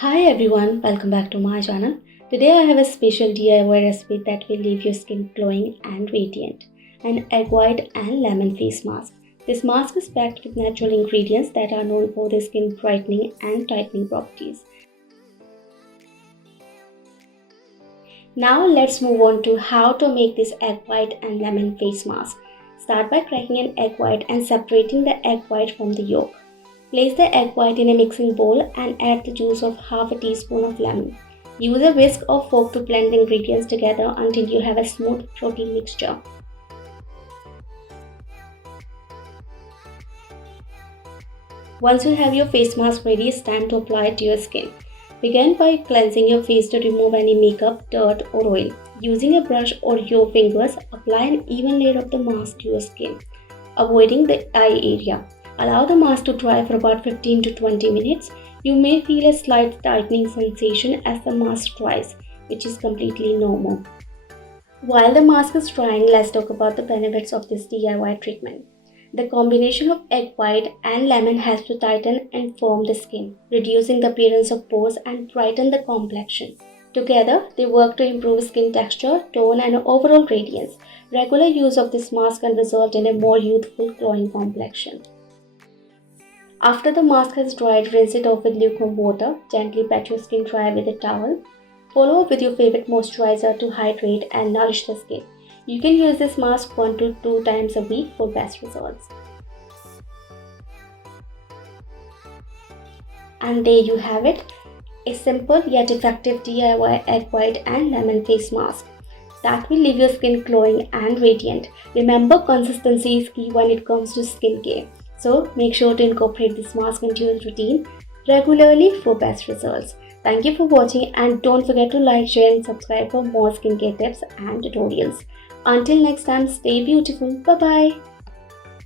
Hi everyone, welcome back to my channel. Today I have a special DIY recipe that will leave your skin glowing and radiant. An egg white and lemon face mask. This mask is packed with natural ingredients that are known for their skin brightening and tightening properties. Now let's move on to how to make this egg white and lemon face mask. Start by cracking an egg white and separating the egg white from the yolk. Place the egg white in a mixing bowl and add the juice of half a teaspoon of lemon. Use a whisk or fork to blend the ingredients together until you have a smooth, floaty mixture. Once you have your face mask ready, it's time to apply it to your skin. Begin by cleansing your face to remove any makeup, dirt or oil. Using a brush or your fingers, apply an even layer of the mask to your skin, avoiding the eye area. Allow the mask to dry for about 15 to 20 minutes. You may feel a slight tightening sensation as the mask dries, which is completely normal. While the mask is drying, let's talk about the benefits of this DIY treatment. The combination of egg white and lemon helps to tighten and firm the skin, reducing the appearance of pores and brighten the complexion. Together, they work to improve skin texture, tone, and overall radiance. Regular use of this mask can result in a more youthful, glowing complexion. After the mask has dried, rinse it off with lukewarm water. Gently pat your skin dry with a towel. Follow up with your favorite moisturizer to hydrate and nourish the skin. You can use this mask 1 to 2 times a week for best results. And there you have it, a simple yet effective DIY egg white and lemon face mask that will leave your skin glowing and radiant. Remember, consistency is key when it comes to skincare. So make sure to incorporate this mask into your routine regularly for best results. Thank you for watching and don't forget to like, share and subscribe for more skincare tips and tutorials. Until next time, stay beautiful. Bye bye.